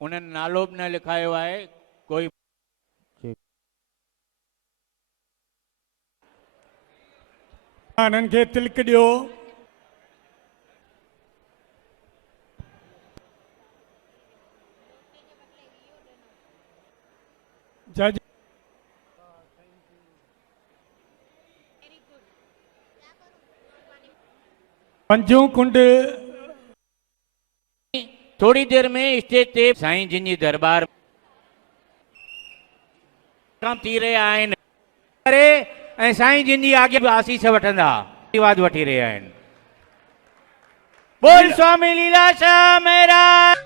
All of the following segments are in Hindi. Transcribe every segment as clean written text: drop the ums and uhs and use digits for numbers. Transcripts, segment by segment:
उन्हनि नालो बि न लिखायो आहे कोई। आनंद के तिलक दियो। जज पंजू कुंड थोड़ी देर में स्टेज ते साईं जिन जी दरबार थी रहिया आहिनि ऐं साईं जिन जी आगे आसीस वठंदा आशीर्वाद वठी रहिया आहिनि। बोल स्वामी लीलाशाह महाराज।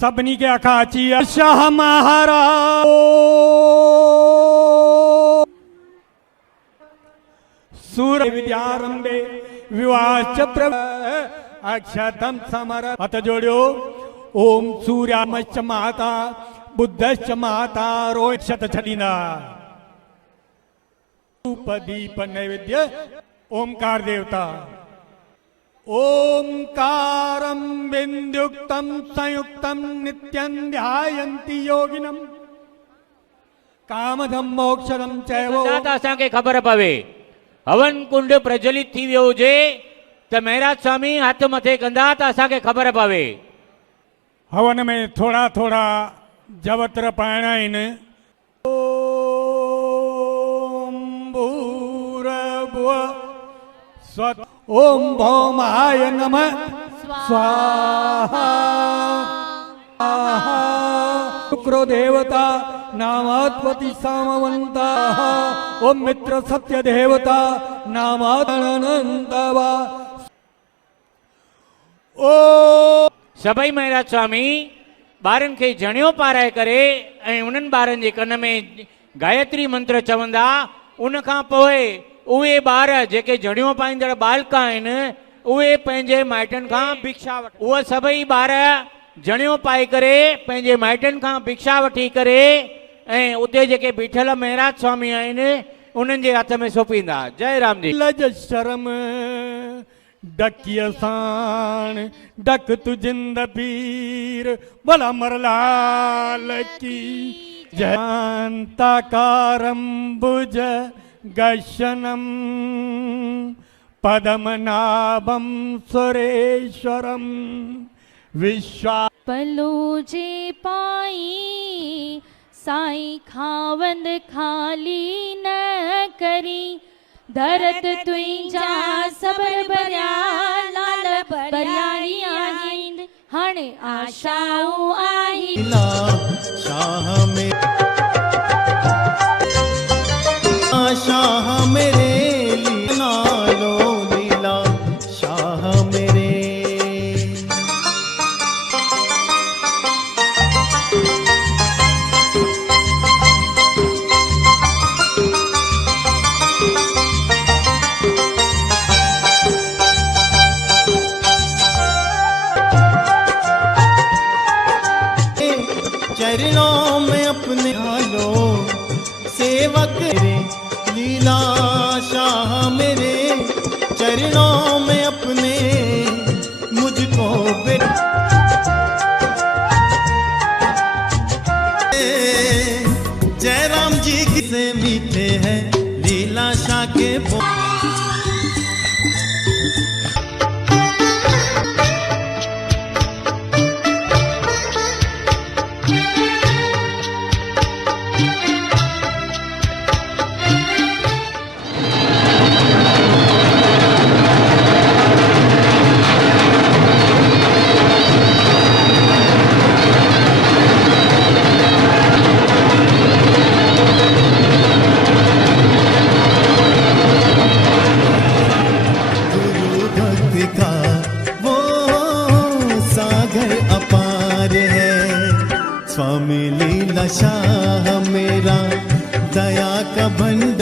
सबनी के आखा अची शाह महाराज सूर्य विद्यारंभे विवाच अक्षतम समर हथ जोड़ियो। ओम सूर्यामश्च माता बुद्धश्च माता रोक्षत छदीना दीप नैवेद्य ओमकार देवता। ओमकारं बिंदुक्तम संयुक्तम नित्यं ध्यायन्ति योगिनम कामदम मोक्षदम चैव। असां खे ख़बर पवे हवन कुंड प्रज्वलित थी वियो हुजे त महाराज स्वामी हथ मथे कंदा त असां खे ख़बर पवे। हवन में थोड़ा थोड़ा जवत्र पाइणा आहिनि। ओम भूर्भुवः स्वः ओम भौमाय नमः स्वाहा। शुक्रो देवता नामात्पति सामवंता। ओम मित्र सत्य देवता नामानंतवा। ओ सभई महाराज स्वामी ॿारनि खे जणियो पाराए करे ऐं उन्हनि ॿारनि जे कन में गायत्री मंत्र चवंदा। उन खां पोइ उहे ॿार जेके जणियो पाईंदड़ बालका आहिनि उहे पंहिंजे माइटनि खां भिक्षा उहे सभई ॿार जणियो पाए करे पंहिंजे माइटनि खां भिक्षा वठी करे ऐं उते जेके बीठल महाराज स्वामी आहिनि उन्हनि जे हथ में सौंपींदा। जय राम जी। लज शर्म डकिय साण डक तु जिंद पीर भला मरलाल की। जयंताकारं भुज गशनम पद्मनाभं सुरेश्वरम विश्वा पलोजे पाई साई खावंद खाली न करी। धरत तुंहिंजा सबर भरिया लाल भरियाई आहिनि हाणे आशाऊं आहिनि। शाह में शाह मेरे नालो लीला शाह मेरे। चरणों में अपने हालो सेवक रे लीला शाह मेरे। चरणों में अपने मुझको जय राम जी से मीठे हैं लीला शाह के स्वामी लीला शाह मेरा दया का भंडार।